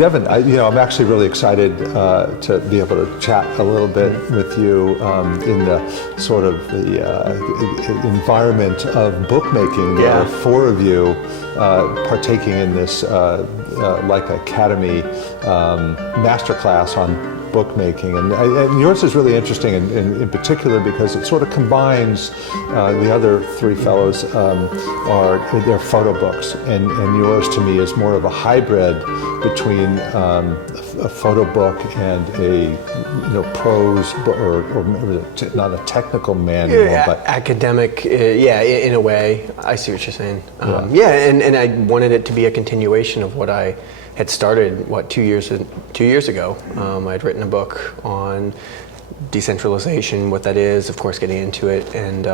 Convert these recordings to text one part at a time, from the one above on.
Devin, I'm actually really excited to be able to chat a little bit with you in the sort of the environment of bookmaking. There are four of you partaking in this like Academy masterclass on bookmaking, and yours is really interesting in particular because it sort of combines the other three fellows they're photo books, and yours to me is more of a hybrid between a photo book and a prose or not a technical manual, but academic. In a way, I see what you're saying. And I wanted it to be a continuation of what I had started 2 years ago. I had written a book on decentralization, what that is, of course, getting into it, and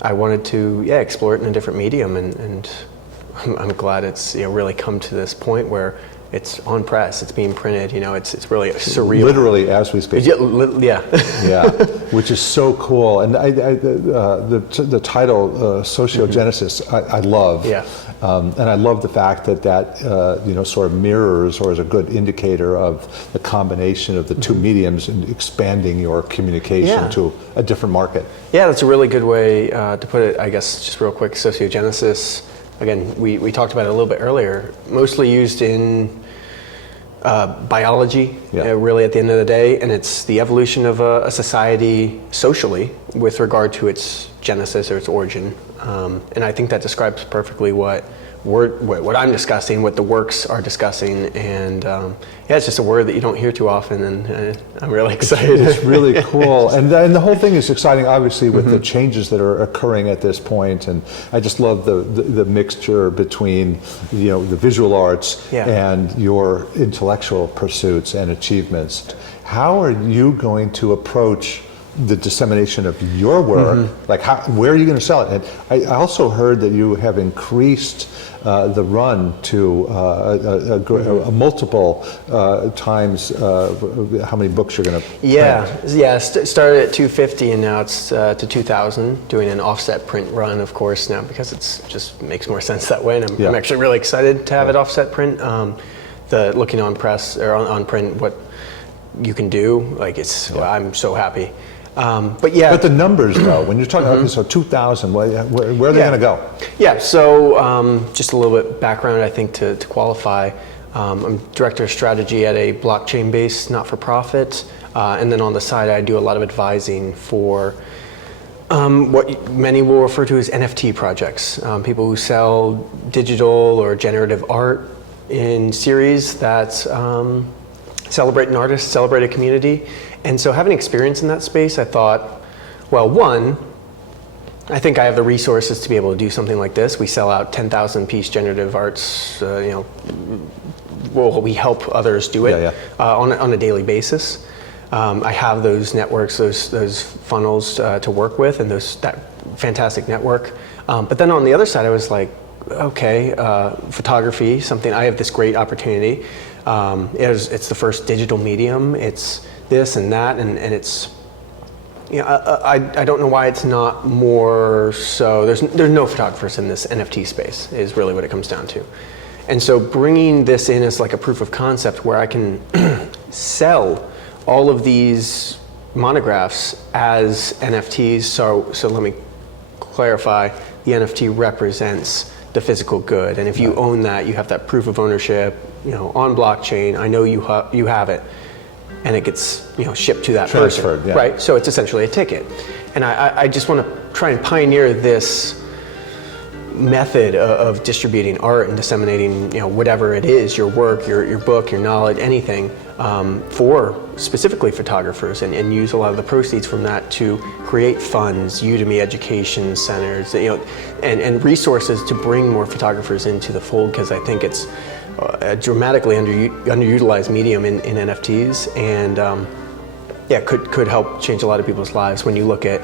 I wanted to explore it in a different medium, and I'm glad it's really come to this point where it's on press, it's being printed. It's really surreal. Literally as we speak. Yeah. Which is so cool, and the title Sociogenesis I love. Yeah. And I love the fact that sort of mirrors or is a good indicator of the combination of the two mediums and expanding your communication to a different market. Yeah, that's a really good way to put it. I guess just real quick, sociogenesis. Again, we talked about it a little bit earlier. Mostly used in biology, really at the end of the day, and it's the evolution of a society socially with regard to its genesis or its origin. And I think that describes perfectly what I'm discussing, what the works are discussing, and it's just a word that you don't hear too often, and I'm really excited. It's really cool, and the whole thing is exciting, obviously, with the changes that are occurring at this point, and I just love the mixture between the visual arts and your intellectual pursuits and achievements. How are you going to approach the dissemination of your work? Like, where are you going to sell it? And I also heard that you have increased the run to a multiple times how many books you're going to print. Started at 250 and now it's to 2,000, doing an offset print run, of course, now, because it's just makes more sense that way, and I'm actually really excited to have it offset print. Looking on press or on print, what you can do, I'm so happy. But the numbers, though, when you're talking about 2,000, where are they going to go? Yeah, so just a little bit background, I think, to qualify. I'm director of strategy at a blockchain-based not-for-profit, and then on the side I do a lot of advising for what many will refer to as NFT projects, people who sell digital or generative art in series that celebrate an artist, celebrate a community. And so having experience in that space, I thought, well, one, I think I have the resources to be able to do something like this. We sell out 10,000 piece generative arts, we help others do it on a daily basis. I have those networks, those funnels to work with, and that fantastic network. But then on the other side, I was like, okay, photography, something, I have this great opportunity. It's the first digital medium. It's this and that, and it's, I don't know why it's not more so. There's no photographers in this NFT space, is really what it comes down to. And so bringing this in as like a proof of concept where I can sell all of these monographs as NFTs. So let me clarify, the NFT represents the physical good, and if you own that, you have that proof of ownership, on blockchain. I know you have it, and it gets shipped to that transferred, person, right? So it's essentially a ticket, and I just want to try and pioneer this method of distributing art and disseminating whatever it is, your work, your book, your knowledge, anything, for specifically photographers, and use a lot of the proceeds from that to create funds, Udemy education centers, and resources to bring more photographers into the fold, because I think it's a dramatically underutilized medium in NFTs, and could help change a lot of people's lives. When you look at,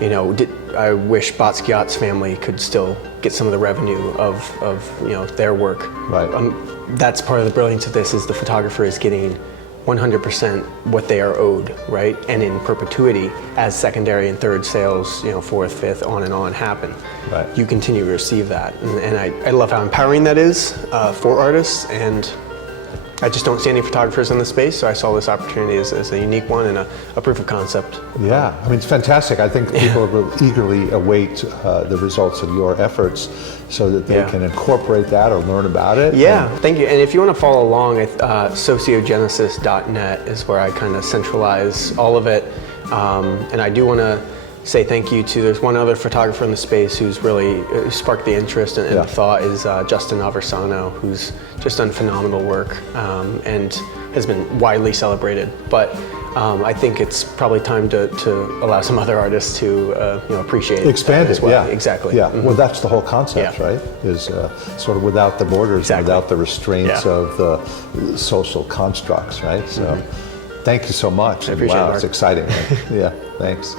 I wish Basquiat's family could still get some of the revenue of their work. Right. That's part of the brilliance of this, is the photographer is getting 100% what they are owed, right? And in perpetuity, as secondary and third sales, fourth, fifth, on and on happen. Right. You continue to receive that. And I love how empowering that is for artists, and I just don't see any photographers in the space, so I saw this opportunity as a unique one and a proof of concept. Yeah, I mean, it's fantastic. I think people will eagerly await the results of your efforts so that they can incorporate that or learn about it. Yeah, thank you. And if you want to follow along, sociogenesis.net is where I kind of centralize all of it. And I do want to say thank you to, there's one other photographer in the space who's really sparked the interest and the thought is Justin Aversano, who's just done phenomenal work and has been widely celebrated. But I think it's probably time to allow some other artists to appreciate expand it as it. well. Yeah, exactly. Yeah, well, that's the whole concept, right? Is sort of without the borders, without the restraints of the social constructs, right? So, thank you so much. I appreciate it, wow, Mark. it's exciting. Yeah, thanks.